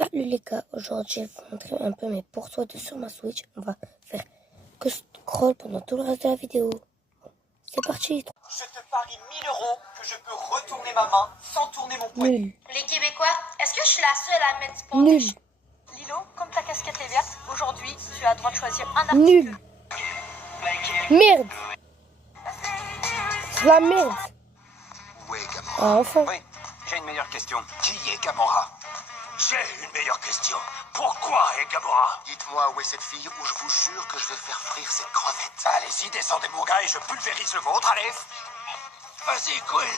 Salut les gars, aujourd'hui je vais vous montrer un peu mes poursuites sur ma Switch. On va faire que scroll pendant tout le reste de la vidéo. C'est parti. Je te parie 1000 € que je peux retourner ma main sans tourner mon poignet. Nul. Les Québécois, est-ce que je suis la seule à mettre du point Nul. Lilo, comme ta casquette est verte, aujourd'hui tu as le droit de choisir un article. Nul. Merde. C'est la merde. Où est Gamora? Ah, enfin. Oui, j'ai une meilleure question. Qui est Gamora? J'ai une meilleure question. Pourquoi est Gamora? Dites-moi où est cette fille ou je vous jure que je vais faire frire cette crevette. Allez-y, descendez mon gars et je pulvérise le vôtre, allez. Vas-y, Quill.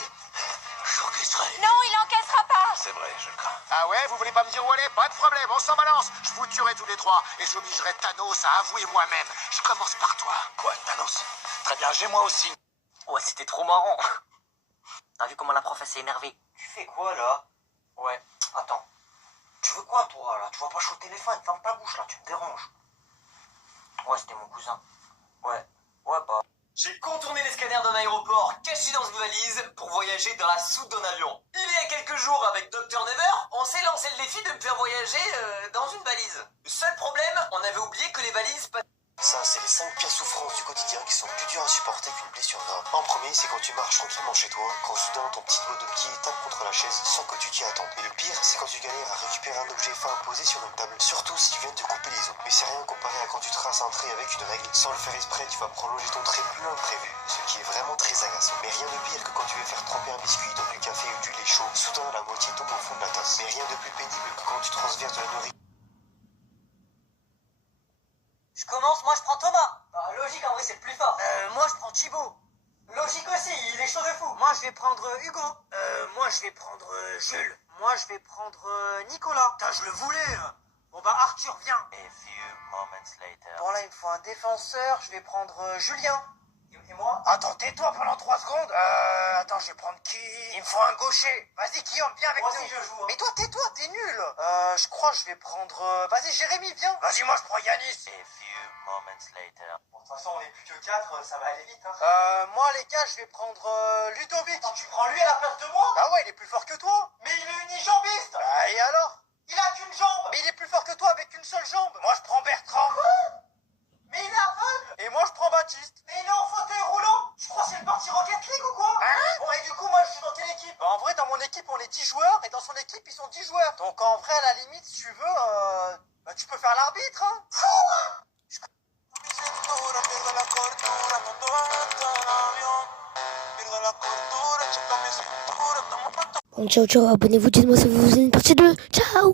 J'encaisserai. Non, il encaissera pas. C'est vrai, je le crains. Ah ouais, vous voulez pas me dire où elle est? Pas de problème, on s'en balance. Je vous tuerai tous les trois et j'obligerai Thanos à avouer moi-même. Je commence par toi. Quoi, Thanos? Très bien, j'ai moi aussi. Ouais, c'était trop marrant. T'as vu comment la prof elle s'est énervée? Tu fais quoi là? Ouais, attends. Tu veux quoi toi là? Tu vois pas, je suis au téléphone, ferme ta bouche là, tu me déranges. Ouais, c'était mon cousin. Ouais, bah. J'ai contourné les scanners d'un aéroport caché dans une valise pour voyager dans la soute d'un avion. Il y a quelques jours, avec Dr Never, on s'est lancé le défi de me faire voyager dans une valise. Le seul problème, on avait oublié que les valises... Ça, c'est les 5 pires souffrances du quotidien qui sont plus dures à supporter qu'une blessure grave. En premier, c'est quand tu marches tranquillement chez toi, quand soudain ton petit doigt de pied tape contre la chaise sans que tu t'y attendes. Et le pire, c'est quand tu galères à récupérer un objet fin posé sur une table, surtout si tu viens de te couper les os. Mais c'est rien comparé à quand tu traces un trait avec une règle. Sans le faire exprès, tu vas prolonger ton trait plus loin que prévu, ce qui est vraiment très agaçant. Mais rien de pire que quand tu veux faire tremper un biscuit dans du café ou du lait chaud, soudain la moitié tombe au fond de la tasse. Mais rien de plus pénible que quand tu transverses de la nourriture. Je commence, moi je prends Thomas. Logique, en vrai c'est le plus fort. Moi je prends Thibaut. Logique aussi, il est chaud de fou. Moi je vais prendre Hugo. Moi je vais prendre Jules. Moi je vais prendre Nicolas. Putain, je le voulais. Bon bah Arthur, viens. A few moments later. Bon là il me faut un défenseur, je vais prendre Julien. Et moi? Attends, tais-toi pendant 3 secondes. Attends, je vais prendre qui? Il me faut un gaucher. Vas-y Guillaume, viens avec nous. Moi aussi je joue. Mais toi, tais-toi, t'es nul. Je crois que je vais prendre... Vas-y Jérémy, viens. Vas-y, moi je prends Yanis. A few moments later. Bon, de toute façon, on est plus que 4, ça va aller vite. Hein. Moi les gars, je vais prendre Ludovic. Attends, tu prends lui à la place de moi? Bah ouais, il est plus fort que toi. Mais il est unijambiste. Bah et alors? Il a qu'une jambe. Mais il est plus fort que toi avec une seule jambe. Moi je prends Bertrand. Mais il est aveugle. Et moi je prends Baptiste. Mais il est en fauteuil roulant. Je crois que c'est le parti Rocket League ou quoi? Hein? Bon, et du coup moi je suis dans quelle équipe? Bah, en vrai dans mon équipe on est 10 joueurs. Et dans son équipe ils sont 10 joueurs. Donc en vrai à la limite si tu veux bah, tu peux faire l'arbitre hein. Bon, ciao, ciao. Abonnez-vous, dites-moi si vous voulez une partie 2. Ciao.